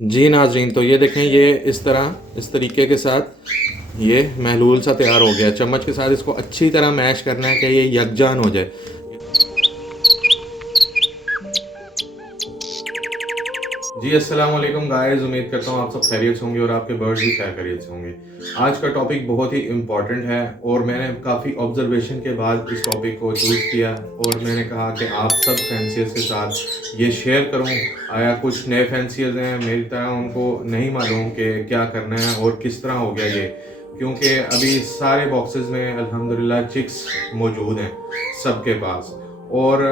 जी नाज़रीन, तो ये देखें, ये इस तरीके के साथ ये महलूल सा तैयार हो गया। चम्मच के साथ इसको अच्छी तरह मैश करना है कि ये यकजान हो जाए। जी अस्सलाम वालेकुम गाइस, उम्मीद करता हूँ आप सब खैरियत से होंगे और आपके बर्ड्स भी खैरियत से होंगे। आज का टॉपिक बहुत ही इम्पॉर्टेंट है और मैंने काफ़ी ऑब्जर्वेशन के बाद इस टॉपिक को चूज़ किया और मैंने कहा कि आप सब फैंसियर्स के साथ ये शेयर करूँ। आया कुछ नए फैंसियर्स हैं मेरी तरह, उनको नहीं मालूम कि क्या करना है और किस तरह हो गया ये, क्योंकि अभी सारे बॉक्सेस में अल्हम्दुलिल्लाह चिक्स मौजूद हैं सबके पास। और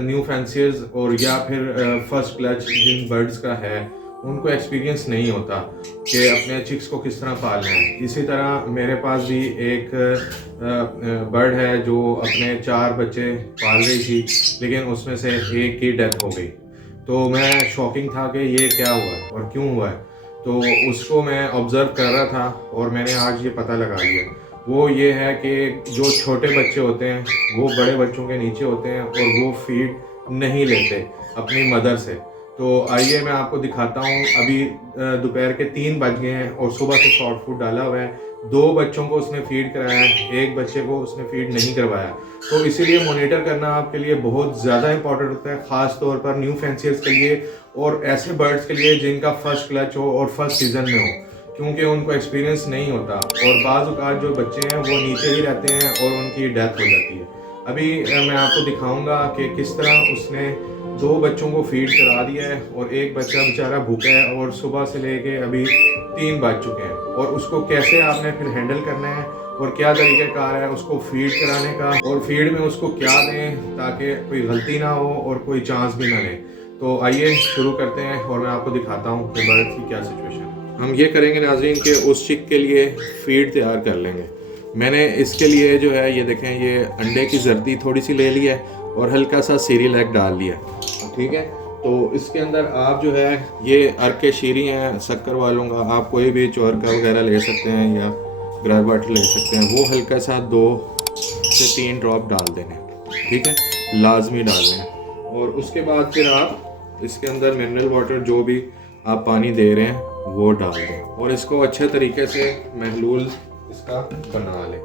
न्यू फैंसियर्स और या फिर फर्स्ट क्लच जिन बर्ड्स का है उनको एक्सपीरियंस नहीं होता कि अपने चिक्स को किस तरह पालना है। इसी तरह मेरे पास भी एक बर्ड है जो अपने 4 बच्चे पाल रही थी, लेकिन उसमें से एक की डेथ हो गई। तो मैं शॉकिंग था कि ये क्या हुआ है और क्यों हुआ है। तो उसको मैं ऑब्ज़र्व कर रहा था और मैंने आज ये पता लगा लिया। वो ये है कि जो छोटे बच्चे होते हैं वो बड़े बच्चों के नीचे होते हैं और वो फीड नहीं लेते अपनी मदर से। तो आइए मैं आपको दिखाता हूँ। अभी दोपहर के 3 बज गए हैं और सुबह से शॉर्ट फूड डाला हुआ है। 2 बच्चों को उसने फीड कराया है, एक बच्चे को उसने फीड नहीं करवाया। तो इसीलिए मॉनिटर करना आपके लिए बहुत ज़्यादा इंपॉर्टेंट होता है, ख़ास तौर पर न्यू फैंसियर्स के लिए और ऐसे बर्ड्स के लिए जिनका फर्स्ट क्लच हो और फर्स्ट सीज़न में हो, क्योंकि उनको एक्सपीरियंस नहीं होता और बाज़ औक़ात जो बच्चे हैं वो नीचे ही रहते हैं और उनकी डेथ हो जाती है। अभी मैं आपको दिखाऊंगा कि किस तरह उसने 2 बच्चों को फीड करा दिया है और एक बच्चा बेचारा भूखा है और सुबह से लेके अभी 3 बज चुके हैं। और उसको कैसे आपने फिर हैंडल करना है और क्या तरीक़ाकार है उसको फीड कराने का और फीड में उसको क्या दें ताकि कोई गलती ना हो और कोई चांस भी ना लें। तो आइए शुरू करते हैं और मैं आपको दिखाता हूँ कि बर्ड की क्या सिचुएशन है। हम ये करेंगे नाज़रीन कि उस चिक के लिए फीड तैयार कर लेंगे। मैंने इसके लिए जो है ये देखें, ये अंडे की जर्दी थोड़ी सी ले ली है और हल्का सा सीरियल एग डाल लिया, ठीक है। तो इसके अंदर आप जो है ये अर्क शीरी हैं शक्कर वालों का, आप कोई भी चोरका वगैरह ले सकते हैं या ग्राई वाटर ले सकते हैं, वो हल्का सा 2 से 3 ड्रॉप डाल देने, ठीक है, लाजमी डालने। और उसके बाद फिर आप इसके अंदर मिनरल वाटर जो भी आप पानी दे रहे हैं वो डाल दें और इसको अच्छे तरीके से महलूल इसका बना लें।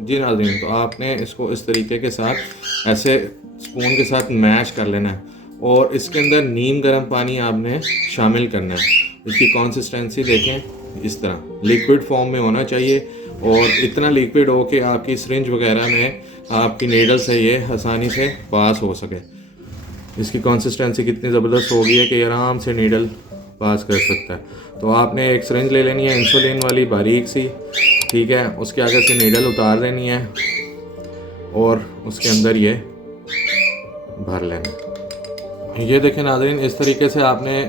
जी नाज़रीन, तो आपने इसको इस तरीके के साथ ऐसे स्पून के साथ मैश कर लेना है और इसके अंदर नीम गर्म पानी आपने शामिल करना है। इसकी कंसिस्टेंसी देखें, इस तरह लिक्विड फॉर्म में होना चाहिए और इतना लिक्विड हो कि आपकी सिरिंज वगैरह में आपकी नीडल से ये आसानी से पास हो सके। इसकी कंसिस्टेंसी कितनी ज़बरदस्त होगी है कि आराम से नीडल पास कर सकता है। तो आपने एक सिरिंज ले लेनी है इंसुलिन वाली बारीक सी, ठीक है, उसके आगे से नीडल उतार लेनी है और उसके अंदर ये भर लेना। ये देखें नाज़रीन, इस तरीके से आपने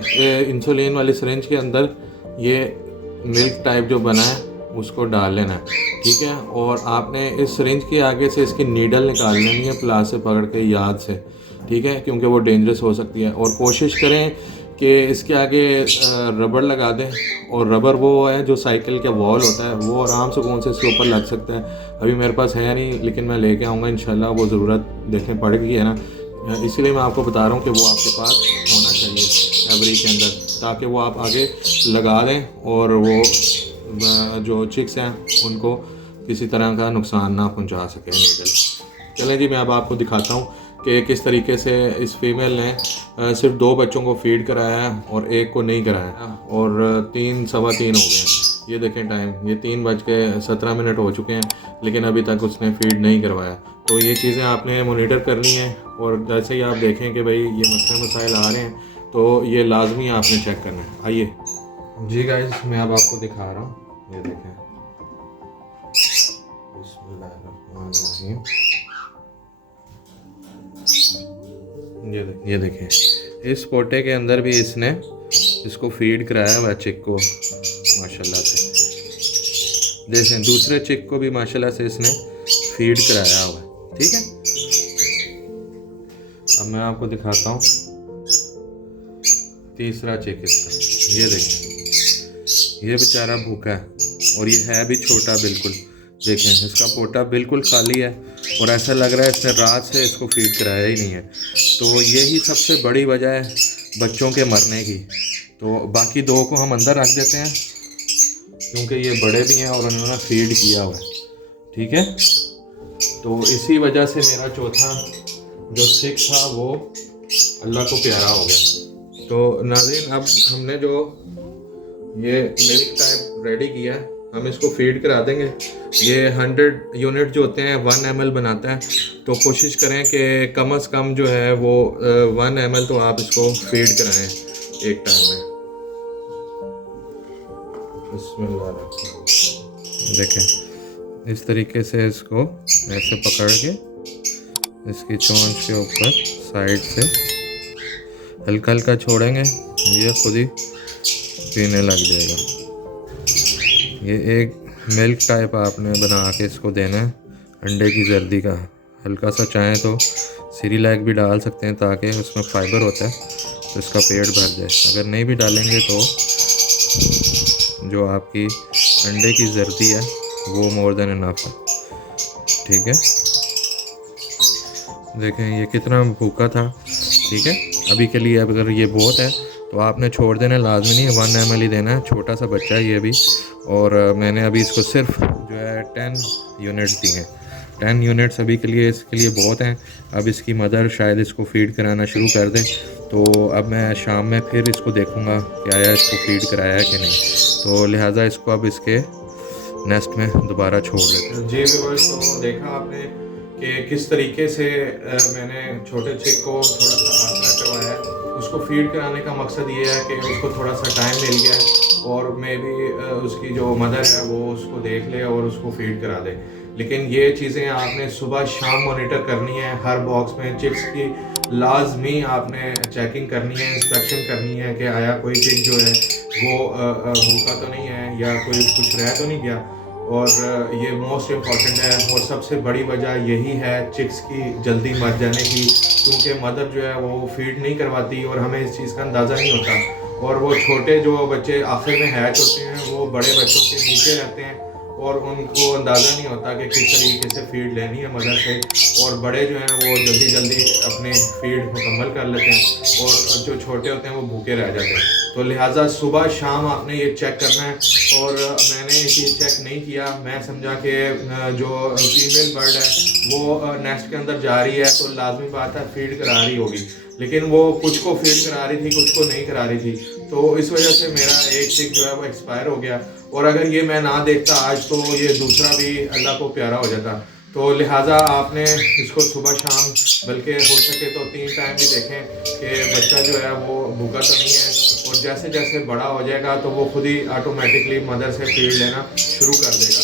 इंसुलिन वाली सिरिंज के अंदर ये मिल्क टाइप जो बना है उसको डाल लेना है, ठीक है। और आपने इस सिरिंज के आगे से इसकी नीडल निकाल लेनी है प्लास से पकड़ के, याद से, ठीक है, क्योंकि वो डेंजरस हो सकती है। और कोशिश करें कि इसके आगे रबड़ लगा दें और रबर वो है जो साइकिल का वॉल होता है, वो आराम से कौन से इसके ऊपर लग सकता है। अभी मेरे पास है नहीं, लेकिन मैं लेके आऊँगा इंशाल्लाह, वो ज़रूरत देखने पड़ गई है ना, इसीलिए मैं आपको बता रहा हूँ कि वो आपके पास होना चाहिए एवरी के अंदर, ताकि वो आप आगे लगा दें और वो जो चिक्स हैं उनको किसी तरह का नुकसान ना पहुँचा सके नीडल। चलें जी, मैं अब आपको दिखाता हूँ कि किस तरीके से इस फीमेल ने सिर्फ 2 बच्चों को फीड कराया है और एक को नहीं कराया और 3 सवा 3 हो गए हैं। ये देखें टाइम, ये 3 बज के 17 मिनट हो चुके हैं, लेकिन अभी तक उसने फीड नहीं करवाया। तो ये चीज़ें आपने मोनीटर करनी है और जैसे ही आप देखें कि भाई ये मसले मसाइल आ रहे हैं तो ये लाजमी आपने चेक करना है। आइए जी गाइस, मैं अब आपको दिखा रहा हूँ, ये देखें, बिस्मिल्लाहिर्रहमानिर्रहीम। ये देखें, इस पोटे के अंदर भी इसने इसको फीड कराया हुआ चिक को माशाल्लाह से। देखें दूसरे चिक को भी माशाल्लाह से इसने फीड कराया हुआ है, ठीक है। अब मैं आपको दिखाता हूँ तीसरा चिक इसका। ये देखें, ये बेचारा भूखा है और ये है भी छोटा बिल्कुल। देखें इसका पोटा बिल्कुल खाली है और ऐसा लग रहा है इसने रात से इसको फीड कराया ही नहीं है। तो यही सबसे बड़ी वजह है बच्चों के मरने की, तो बाकी 2 को हम अंदर रख देते हैं क्योंकि ये बड़े भी हैं और उन्होंने फीड किया हुआ है, ठीक है। तो इसी वजह से मेरा चौथा जो सिख था वो अल्लाह को प्यारा हो गया। तो नाज़रीन, अब हमने जो ये मिल्क टाइप रेडी किया है, हम इसको फीड करा देंगे। ये 100 यूनिट जो होते हैं 1 ml बनाता है, तो कोशिश करें कि कम से कम जो है वो 1 ml तो आप इसको फीड कराएं एक टाइम में। देखें इस तरीके से इसको ऐसे पकड़ के इसकी चोंच के ऊपर साइड से हल्का हल्का छोड़ेंगे, ये खुद ही पीने लग जाएगा। ये एक मिल्क टाइप आपने बना के इसको देना है, अंडे की जर्दी का। हल्का सा चाहें तो सीरिलैक भी डाल सकते हैं ताकि उसमें फाइबर होता है तो इसका पेट भर जाए। अगर नहीं भी डालेंगे तो जो आपकी अंडे की जर्दी है वो मोर देन इनफ है, ठीक है। देखें ये कितना भूखा था, ठीक है। अभी के लिए अगर ये बहुत है तो आपने छोड़ देना, लाजमी नहीं है 1 ml ही देना है। छोटा सा बच्चा है ये भी, और मैंने अभी इसको सिर्फ जो है 10 यूनिट्स दी हैं। 10 यूनिट्स अभी के लिए इसके लिए बहुत हैं। अब इसकी मदर शायद इसको फीड कराना शुरू कर दें, तो अब मैं शाम में फिर इसको देखूंगा कि आया इसको फीड कराया है कि नहीं, तो लिहाजा इसको अब इसके नेस्ट में दोबारा छोड़ देते हैं। जी व्यूअर्स, तो देखा आपने कि किस तरीके से मैंने छोटे चिक को थोड़ा सा आसरा करवाया है। उसको फीड कराने का मकसद ये है कि उसको थोड़ा सा टाइम मिल गया है और मैं भी उसकी जो मदर है वो उसको देख ले और उसको फीड करा दे। लेकिन ये चीज़ें आपने सुबह शाम मॉनिटर करनी है। हर बॉक्स में चिक्स की लाजमी आपने चेकिंग करनी है, इंस्पेक्शन करनी है कि आया कोई चिक जो है वो भूखा तो नहीं है या कोई कुछ रह तो नहीं गया। और ये मोस्ट इम्पॉर्टेंट है और सबसे बड़ी वजह यही है चिक्स की जल्दी मर जाने की, क्योंकि मदर जो है वो फीड नहीं करवाती और हमें इस चीज़ का अंदाज़ा नहीं होता। और वो छोटे जो बच्चे आखिर में हैच होते हैं वो बड़े बच्चों के नीचे रहते हैं और उनको अंदाज़ा नहीं होता कि किस तरीके से फीड लेनी है मदर से। और बड़े जो हैं वो जल्दी जल्दी अपने फीड मुकम्मल कर लेते हैं और जो छोटे होते हैं वो भूखे रह जाते हैं। तो लिहाजा सुबह शाम आपने ये चेक करना है। और मैंने ये चेक नहीं किया, मैं समझा कि जो फीमेल बर्ड है वो नेस्ट के अंदर जा रही है तो लाजमी बात है फीड करा रही होगी, लेकिन वो कुछ को फीड करा रही थी कुछ को नहीं करा रही थी। तो इस वजह से मेरा एक चिक जो है वो एक्सपायर हो गया, और अगर ये मैं ना देखता आज तो ये दूसरा भी अल्लाह को प्यारा हो जाता। तो लिहाजा आपने इसको सुबह शाम, बल्कि हो सके तो 3 टाइम भी देखें कि बच्चा जो है वो भूखा तो नहीं है। और जैसे जैसे बड़ा हो जाएगा तो वो खुद ही ऑटोमेटिकली मदर से फीड लेना शुरू कर देगा।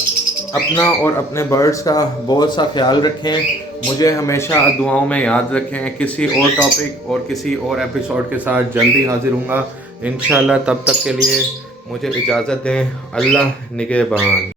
अपना और अपने बर्ड्स का बहुत सा ख्याल रखें। मुझे हमेशा दुआओं में याद रखें। किसी और टॉपिक और किसी और एपिसोड के साथ जल्दी हाजिर हूँगा इंशाल्लाह। तब तक के लिए मुझे इजाज़त दें। अल्लाह निगहबान।